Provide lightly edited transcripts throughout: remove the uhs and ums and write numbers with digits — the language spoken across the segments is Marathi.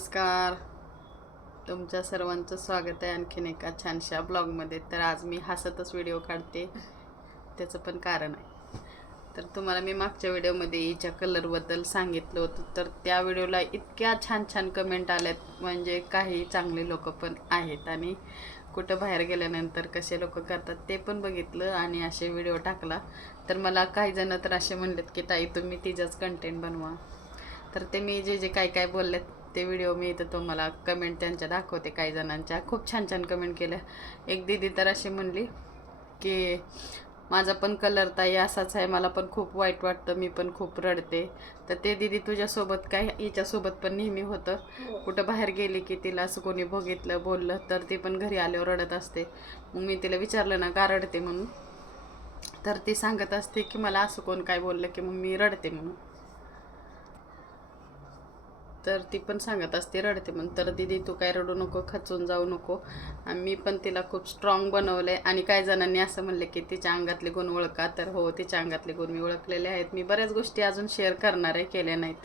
नमस्कार. तुमच्या सर्वांचं स्वागत आहे आणखीन एका छानशा ब्लॉगमध्ये. तर आज मी हसतच व्हिडिओ काढते, त्याचं पण कारण आहे. तर तुम्हाला मी मागच्या व्हिडिओमध्ये हिच्या कलरबद्दल सांगितलं होतं, तर त्या व्हिडिओला इतक्या छान छान कमेंट आल्यात, म्हणजे काही चांगले लोक पण आहेत आणि कुठं बाहेर गेल्यानंतर कसे लोक करतात ते पण बघितलं आणि असे व्हिडिओ टाकला. तर मला काही जण तर असे म्हणलेत की ताई तुम्ही तिच्याच कंटेंट बनवा. तर ते मी जे जे काय काय बोललेत ते व्हिडिओ मी इथं तुम्हाला कमेंट त्यांच्या दाखवते. काही जणांच्या खूप छान छान कमेंट केल्या. एक दीदी तर अशी म्हणली की माझा पण कलर ताई असाच आहे, मला पण खूप वाईट वाटतं, मी पण खूप रडते. तर ते दीदी तुझ्यासोबत काय हिच्यासोबत पण नेहमी होतं, कुठं बाहेर गेली की तिला असं कोणी बघितलं बोललं तर ती पण घरी आल्यावर रडत असते. मग मी तिला विचारलं ना का रडते म्हणून, तर ती सांगत असते की मला असं कोण काय बोललं की मग मी रडते म्हणून. तर ती पण सांगत असते रडते म्हणून. तर दीदी तू काय रडू नको, खचून जाऊ नको. आणि मी पण तिला खूप स्ट्रॉंग बनवलं आहे. आणि काही जणांनी असं म्हणले की तिच्या अंगातले गुण ओळखा. तर हो, तिच्या अंगातले गुण मी ओळखलेले आहेत. मी बऱ्याच गोष्टी अजून शेअर करणार आहे, केल्या नाहीत.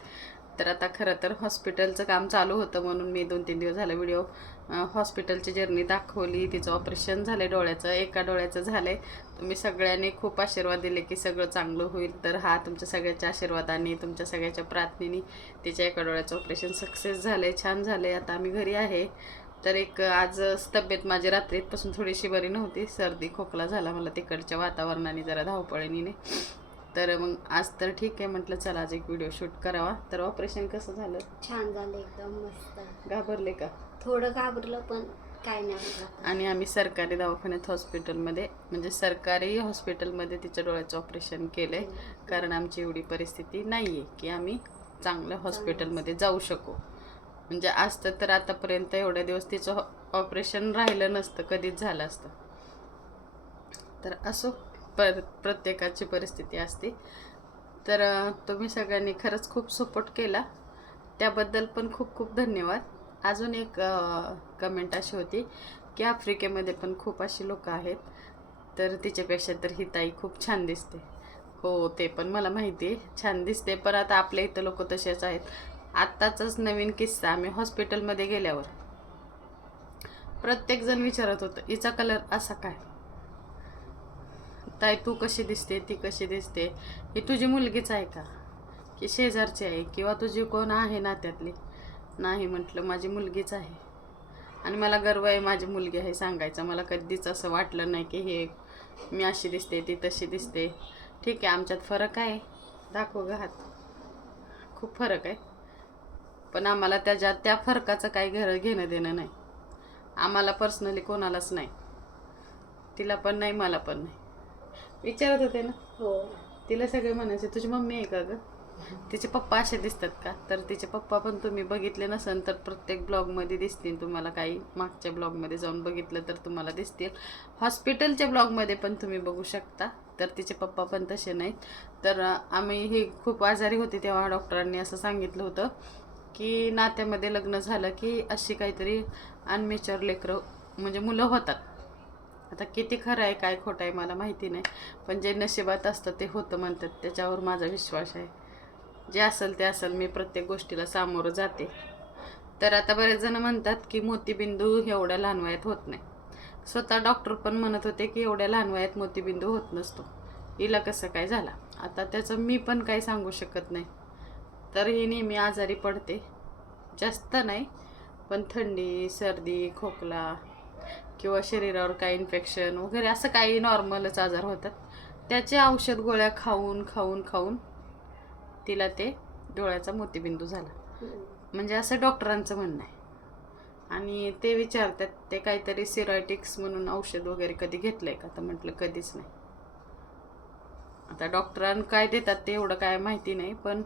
तर आता खरं तर हॉस्पिटलचं काम चालू होतं म्हणून मी 2-3 दिवस झालं व्हिडिओ हॉस्पिटलची जर्नी दाखवली. तिचं ऑपरेशन झालं डोळ्याचं, एका डोळ्याचं झालं आहे. तुम्ही सगळ्यांनी खूप आशीर्वाद दिले की सगळं चांगलं होईल. तर हा तुमच्या सगळ्याच्या आशीर्वादाने, तुमच्या सगळ्याच्या प्रार्थनेने तिच्या एका डोळ्याचं ऑपरेशन सक्सेस झालं आहे, छान झालं आहे. आता आम्ही घरी आहे. तर आज तब्येत माझी रात्रीपासून थोडीशी बरी नव्हती, सर्दी खोकला झाला मला तिकडच्या वातावरणाने, जरा धावपळीने. तर मग आज तर ठीक आहे, म्हटलं चला आज एक व्हिडिओ शूट करावा. तर ऑपरेशन कसं झालं? छान झालं, एकदम मस्त. घाबरले का? थोडं घाबरलं पण काय नाही वाटलं. आणि आम्ही सरकारी दवाखान्यात हॉस्पिटलमध्ये, म्हणजे सरकारी हॉस्पिटलमध्ये तिच्या डोळ्याचं ऑपरेशन केलं आहे. कारण आमची एवढी परिस्थिती नाही आहे की आम्ही चांगल्या हॉस्पिटलमध्ये जाऊ शकू. म्हणजे असतं तर आतापर्यंत एवढ्या दिवस तिचं ऑपरेशन राहिलं नसतं, कधीच झालं असतं. तर असो, प्रत्येकाची परिस्थिती असते. तर तुम्ही सगळ्यांनी खरंच खूप सपोर्ट केला, त्याबद्दल पण खूप खूप धन्यवाद. अजून एक कमेंट अशी होती की आफ्रिकेमध्ये पण खूप अशी लोक आहेत, तर तिच्यापेक्षा तर ही ताई खूप छान दिसते. हो, ते पण मला माहिती आहे, छान दिसते. पण आता आपल्या इथं लोक तसेच आहेत. आत्ताचाच नवीन किस्सा, आम्ही हॉस्पिटलमध्ये गेल्यावर प्रत्येकजण विचारत होतं हिचा कलर असा काय, ताई तू कशी दिसते, ती कशी दिसते, ही तुझी मुलगीच आहे का की शेजारची आहे किंवा तुझी कोण आहे नात्यातली? नाही म्हटलं, माझी मुलगीच आहे. आणि मला गर्व आहे माझी मुलगी आहे सांगायचं. मला कधीच असं वाटलं नाही की हे मी अशी दिसते ती तशी दिसते. ठीक आहे, आमच्यात फरक आहे, दाखव ग हात, खूप फरक आहे. पण आम्हाला त्या फरकाचं काही घेणं देणं नाही. आम्हाला पर्सनली कोणालाच नाही, तिला पण नाही मला पण नाही. विचारत होते ना, हो, तिला सगळे म्हणायचे तुझी मम्मी आहे का ग, तिचे पप्पा असे दिसतात का? तर तिचे पप्पा पण तुम्ही बघितले नसेल तर प्रत्येक ब्लॉगमध्ये दिसतील तुम्हाला. काही मागच्या ब्लॉगमध्ये जाऊन बघितलं तर तुम्हाला दिसतील. हॉस्पिटलच्या ब्लॉगमध्ये पण तुम्ही बघू शकता. तर तिचे पप्पा पण तसे नाहीत. तर आम्ही ही खूप आजारी होती तेव्हा डॉक्टरांनी असं सांगितलं होतं की नात्यामध्ये लग्न झालं की अशी काहीतरी अनमेच्युअर लेकरं म्हणजे मुलं होतात. आता किती खरं आहे काय खोटं आहे मला माहिती नाही, पण जे नशिबात असतं ते होतं म्हणतात. त्याच्यावर माझा विश्वास आहे. जे असेल ते असेल, मी प्रत्येक गोष्टीला सामोरं जाते. तर आता बरेच जण म्हणतात की मोतीबिंदू एवढ्या लहान वयात होत नाही. स्वतः डॉक्टर पण म्हणत होते की एवढ्या लहान वयात मोतीबिंदू होत नसतो. हिला कसं काय झाला, आता त्याचं मी पण काही सांगू शकत नाही. तर ही नेहमी आजारी पडते, जास्त नाही पण थंडी सर्दी खोकला किंवा शरीरावर काही इन्फेक्शन वगैरे असं काही नॉर्मलच आजार होतात. त्याचे औषध गोळ्या खाऊन खाऊन खाऊन तिला ते डोळ्याचा मोतीबिंदू झाला, म्हणजे असं डॉक्टरांचं म्हणणं आहे. आणि ते विचारतात ते काहीतरी सिरॉयटिक्स म्हणून औषध वगैरे कधी घेतलंय का, तर म्हटलं कधीच नाही. आता डॉक्टरांनी काय देतात ते एवढं काय माहिती नाही, पण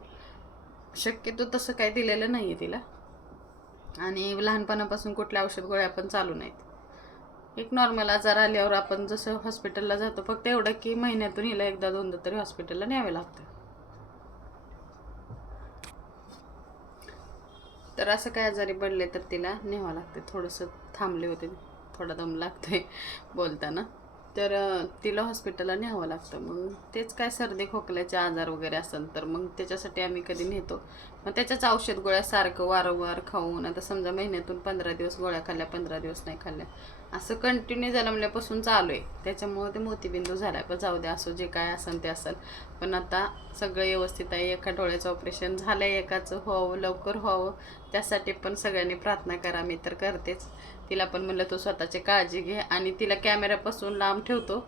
शक्यतो तसं काय दिलेलं नाही आहे तिला. आणि लहानपणापासून कुठल्या औषध गोळ्या पण चालू नाहीत. एक नॉर्मल आजार आल्यावर आपण जसं हॉस्पिटलला जातो, फक्त एवढं की महिन्यातून हिला एकदा दोनदा तरी हॉस्पिटलला न्यावे लागतं. तर असं काय आजारी पडले तर तिला न्यावं लागते. थोडंसं थांबले होते, थोडा दम लागतोय बोलताना. तर तिला हॉस्पिटलला न्यावं लागतं. मग तेच काय सर्दी खोकल्याचे आजार वगैरे असेल तर मग त्याच्यासाठी आम्ही कधी नेतो. मग त्याच्याच औषध गोळ्या सारखं वारंवार खाऊन आता समजा महिन्यातून 15 दिवस गोळ्या खाल्ल्या, 15 दिवस नाही खाल्ल्या, असं कंटिन्यू जन्मल्यापासून चालू आहे. त्याच्यामुळं ते मोतीबिंदू झाला. पण जाऊ द्या, असो जे काय असेल ते असेल. पण आता सगळं व्यवस्थित आहे. एका डोळ्याचं ऑपरेशन झालं आहे, एकाचं व्हावं, लवकर व्हावं. त्यासाठी पण सगळ्यांनी प्रार्थना करा. मी तर करतेच. तिला पण म्हणलं तू स्वतःची काळजी घे आणि तिला कॅमेऱ्यापासून लांब ठेवतो.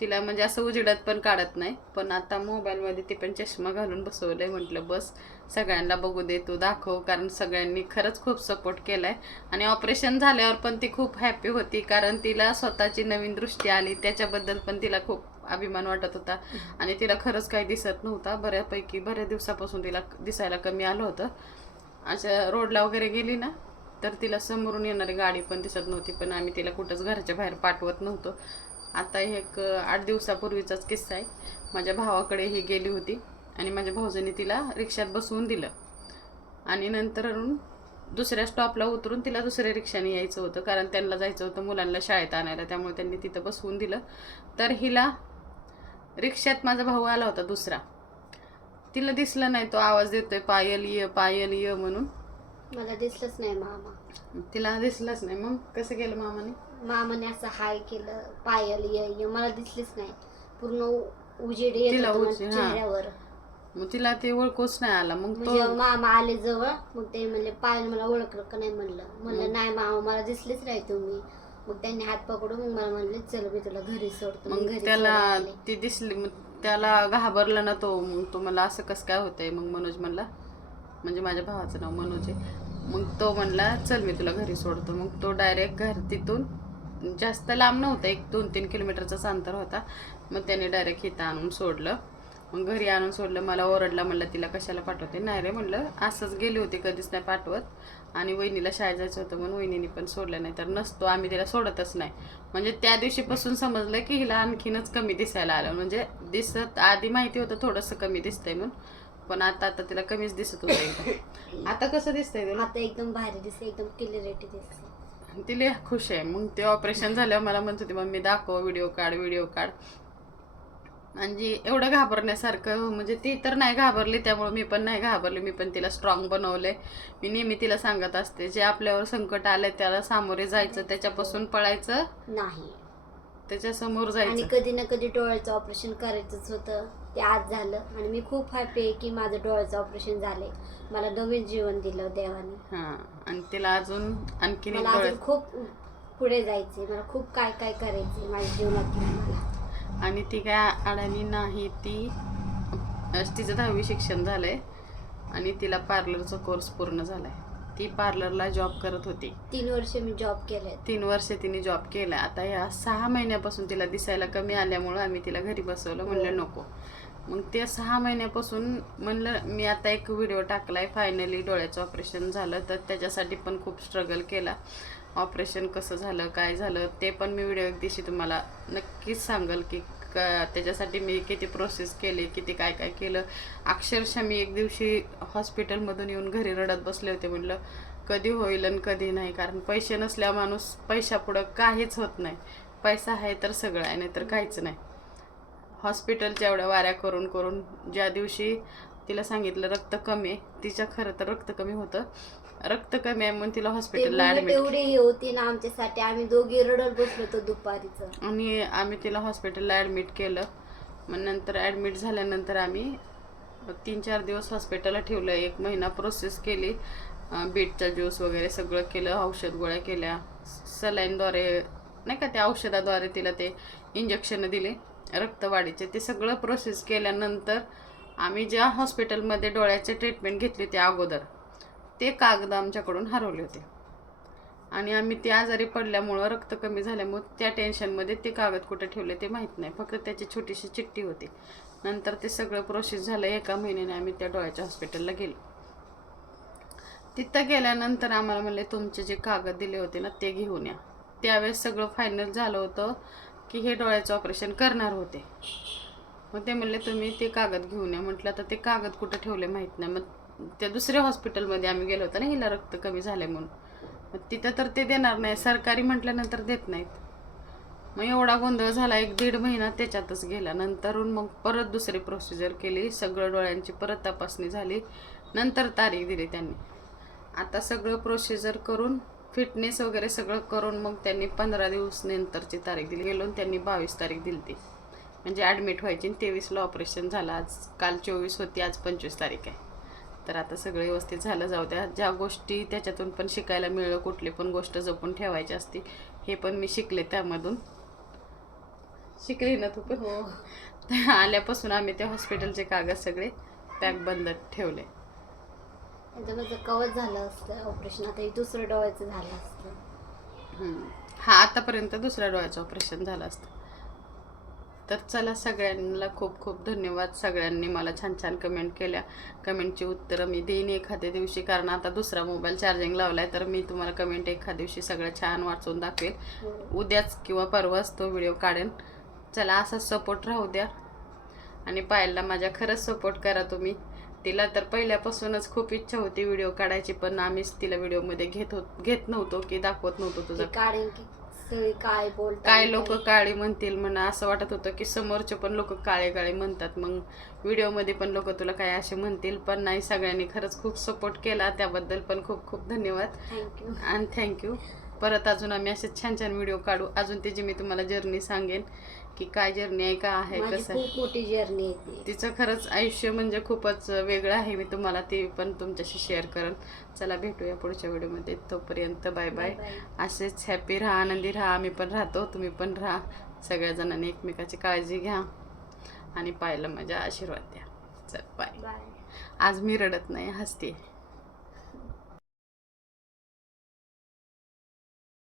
तिला म्हणजे असं उजेडात पण काढत नाही. पण आता मोबाईलमध्ये ती पण चष्मा घालून बसवलंय. म्हटलं बस सगळ्यांना बघू दे, तू दाखव. कारण सगळ्यांनी खरंच खूप सपोर्ट केलाय. आणि ऑपरेशन झाल्यावर पण ती खूप हॅपी होती, कारण तिला स्वतःची नवीन दृष्टी आली. त्याच्याबद्दल पण तिला खूप अभिमान वाटत होता. आणि तिला खरंच काही दिसत नव्हता. बऱ्याच दिवसापासून तिला दिसायला कमी आलं होतं. अशा रोडला वगैरे गेली ना तर तिला समोरून येणारी गाडी पण दिसत नव्हती. पण आम्ही तिला कुठंच घराच्या बाहेर पाठवत नव्हतो. आता एक 8 दिवसापूर्वीचाच किस्सा आहे. माझ्या भावाकडे ही गेली होती आणि माझ्या भाऊजांनी तिला रिक्षात बसवून दिलं. आणि नंतर दुसऱ्या स्टॉपला उतरून तिला दुसऱ्या रिक्षाने यायचं होतं, कारण त्यांना जायचं होतं मुलांना शाळेत आणायला. त्यामुळे त्यांनी तिथं बसवून दिलं. तर हिला रिक्षात माझा भाऊ आला होता दुसरा. तिला दिसलं नाही. तो आवाज देतोय पायल ये, पायल ये म्हणून. मला दिसलंच नाही मामा. तिला दिसलंच नाही. मग कसं केलं मामाने? मामाने असं हाय केलं, पायल ये, मला दिसलीच नाही. पूर्ण उजेड येत तिला होतं माझ्या उजेड, हां. चेहऱ्यावर. मग तिला ते ओळखूच नाही आला. मग तो म्हणजे मामा आले जवळ, मग ते म्हणले पायल मला ओळखलं का नाही. म्हणलं नाही मामा, मला दिसलेच नाही तुम्ही. मग त्यांनी हात पकडून मग मला म्हणले चल मी तुला घरी सोडतो. मग मग घरी त्याला सोडायला गेले. ती दिसली. मग त्याला घाबरला ना तो. मग तो मला असं कसं काय होतंय. मग मनोज म्हणला, म्हणजे माझ्या भावाचं नाव मनोज आहे. मग तो म्हणला चल मी तुला घरी सोडतो. मग तो डायरेक्ट घर तिथून जास्त लांब नव्हतं, 1-2-3 किलोमीटरचाच अंतर होता. मग त्याने डायरेक्ट इथं आणून सोडलं. मग घरी आणून सोडलं. मला ओरडला, म्हणलं तिला कशाला पाठवते. नाही रे म्हणलं, असंच गेली होती, कधीच नाही पाठवत. आणि वहिनीला शाळेत जायचं होतं म्हणून वहिनीने पण सोडलं, नाही तर नसतो आम्ही तिला सोडतच नाही. म्हणजे त्या दिवशीपासून समजलं की हिला आणखीनच कमी दिसायला आलं. म्हणजे दिसत आधी माहिती होतं थोडंसं कमी दिसतंय म्हणून, पण आता तिला कमीच दिसत होतं एकदम. आता कसं दिसतंय तुला? आता एकदम भारी दिसते, एकदम क्लिअरिटी दिसते. तिला खुश आहे. मग ते ऑपरेशन झाल्यावर मला म्हणत होती मम्मी दाखव, व्हिडिओ काढ. म्हणजे एवढं घाबरण्यासारखं, म्हणजे ती तर नाही घाबरली, त्यामुळे मी पण नाही घाबरली. मी पण तिला स्ट्रॉंग बनवलंय. मी नेहमी तिला सांगत असते, जे आपल्यावर संकट आलंय त्याला सामोरे जायचं, त्याच्यापासून पळायचं नाही, त्याच्यासमोर आणि जायचं. कधी ना कधी डोळ्याचं ऑपरेशन करायचंच होतं. ते आज झालं आणि मी खूप हॅपी आहे की माझं डोळ्याचं ऑपरेशन झालंय. मला नवीन जीवन दिलं देवाने. हां, आणि तिला अजून आणखीन मला अजून खूप पुढे जायचंय. मला खूप काय काय करायचंय माझ्या जीवनात. मला आणि ती काय अडाणी नाही. तिचं 10वी शिक्षण झालंय आणि तिला पार्लरचा कोर्स पूर्ण झालाय. ती पार्लरला जॉब करत होती. 3 वर्ष मी जॉब केलाय. 3 वर्ष तिने जॉब केला. आता या 6 महिन्यापासून तिला दिसायला कमी आल्यामुळं आम्ही तिला घरी बसवलं. म्हणलं नको. मग ते 6 महिन्यापासून म्हणलं मी आता एक व्हिडिओ टाकलाय, फायनली डोळ्याचं ऑपरेशन झालं. तर त्याच्यासाठी पण खूप स्ट्रगल केला. ऑपरेशन कसं झालं, काय झालं, ते पण मी व्हिडिओ एक दिवशी तुम्हाला नक्कीच सांगेल की त्याच्यासाठी मी किती प्रोसेस केली, किती काय काय केलं. अक्षरशः मी एक दिवशी हॉस्पिटलमधून येऊन घरी रडत बसले होते. म्हटलं कधी होईल आणि कधी नाही. कारण पैसे नसल्या माणूस पैशापुढं काहीच होत नाही. पैसा आहे तर सगळं आहे, नाही तर काहीच नाही. हॉस्पिटलच्या एवढ्या वाऱ्या करून ज्या दिवशी तिला सांगितलं रक्त कमी आहे, तिच्या खरं तर रक्त कमी होतं. रक्त कमी आहे म्हणून तिला हॉस्पिटलला ॲडमिट. एवढी ही होती ना आमच्यासाठी, आम्ही दोघी रडत बसलो होतो दुपारीचं. आणि आम्ही तिला हॉस्पिटलला ॲडमिट केलं. मग नंतर ॲडमिट झाल्यानंतर आम्ही 3-4 दिवस हॉस्पिटलला ठेवलं. 1 महिना प्रोसेस केली. बीटचा ज्यूस वगैरे सगळं केलं. औषध गोळ्या केल्या. सलाईनद्वारे नाही का, त्या औषधाद्वारे तिला ते इंजेक्शन दिले रक्तवाढीचे. ते सगळं प्रोसेस केल्यानंतर आम्ही ज्या हॉस्पिटलमध्ये डोळ्याचे ट्रीटमेंट घेतली होती अगोदर, ते कागद आमच्याकडून हरवले होते. आणि आम्ही ते आजारी पडल्यामुळं, रक्त कमी झाल्यामुळं त्या टेन्शनमध्ये ते कागद कुठे ठेवले ते माहीत नाही. फक्त त्याची छोटीशी चिठ्ठी होती. नंतर ते सगळं प्रोसेस झालं. 1 महिन्याने आम्ही त्या डोळ्याच्या हॉस्पिटलला गेलो. तिथं गेल्यानंतर आम्हाला म्हणले तुमचे जे कागद दिले होते ना ते घेऊन या. त्यावेळेस सगळं फायनल झालं होतं की हे डोळ्याचं ऑपरेशन करणार होते. मग ते म्हणले तुम्ही ते कागद घेऊन या. म्हटलं तर ते कागद कुठं ठेवले माहीत नाही. मग त्या दुसऱ्या हॉस्पिटलमध्ये आम्ही गेलो होतो ना हिला रक्त कमी झाले म्हणून. मग तिथं तर ते देणार नाही, सरकारी म्हटल्यानंतर देत नाहीत. मग एवढा गोंधळ झाला 1-1.5 महिना त्याच्यातच गेला. नंतरून मग परत दुसरी प्रोसिजर केली, सगळं डोळ्यांची परत तपासणी झाली, नंतर तारीख दिली त्यांनी. आता सगळं प्रोसिजर करून फिटनेस वगैरे सगळं करून मग त्यांनी 15 दिवस नंतरची तारीख दिली. गेलो त्यांनी 22 तारीख दिली ती, म्हणजे ॲडमिट व्हायची. 23ला ऑपरेशन झालं. आज काल 24 होती, आज 25 तारीख आहे. तर आता सगळं व्यवस्थित झालं. जाऊ द्या, ज्या गोष्टी त्याच्यातून पण शिकायला मिळलं, कुठली पण गोष्ट जपून ठेवायची असते, हे पण मी शिकले. त्यामधून शिकली ना तू पण? हो. आल्यापासून आम्ही त्या हॉस्पिटलचे कागद सगळे पॅक बंद ठेवले. माझं कवच झालं असतं ऑपरेशन, आता हे दुसरं डोळ्याचं झालं असतं. हा, आतापर्यंत दुसऱ्या डोळ्याचं ऑपरेशन झालं असतं. तर चला, सगळ्यांना खूप खूप धन्यवाद. सगळ्यांनी मला छान छान कमेंट केल्या. कमेंटची उत्तरं मी देईन एखाद्या दिवशी, कारण आता दुसरा मोबाईल चार्जिंग लावला आहे. तर मी तुम्हाला कमेंट एखाद्या दिवशी सगळं छान वाचून दाखवेल. उद्याच किंवा परवाच तो व्हिडिओ काढेन. चला, असाच सपोर्ट राहू द्या. आणि पायलला माझ्या खरंच सपोर्ट करा तुम्ही. तिला तर पहिल्यापासूनच खूप इच्छा होती व्हिडिओ काढायची, पण आम्हीच तिला व्हिडिओमध्ये घेत नव्हतो, की दाखवत नव्हतो तुझं. काढेन की सगळे काय बोलतात, काय लोक काळे म्हणतील म्हणा, असं वाटत होतं की समोरचे पण लोक काळे काळे म्हणतात, मग व्हिडिओमध्ये पण लोक तुला काय असे म्हणतील. पण नाही, सगळ्यांनी खरंच खूप सपोर्ट केला, त्याबद्दल पण खूप खूप धन्यवाद. थँक्यू. आणि थँक्यू. परत अजून आम्ही असे छान छान व्हिडिओ काढू. अजून तिची मी तुम्हाला जर्नी सांगेन की काय जर्नी आहे, का आहे, कसं आहे. खूप मोठी जर्नी आहे तिचं खरंच आयुष्य म्हणजे खूपच वेगळं आहे. मी तुम्हाला ते पण तुमच्याशी शेअर करेन. चला, भेटूया पुढच्या व्हिडिओमध्ये. तोपर्यंत बाय बाय. असेच हॅपी राहा, आनंदी राहा. आम्ही पण राहतो, तुम्ही पण राहा. सगळ्या एकमेकाची काळजी घ्या आणि पाहायला माझ्या आशीर्वाद द्या. चल बाय. बाय. आज मी रडत नाही, हसते.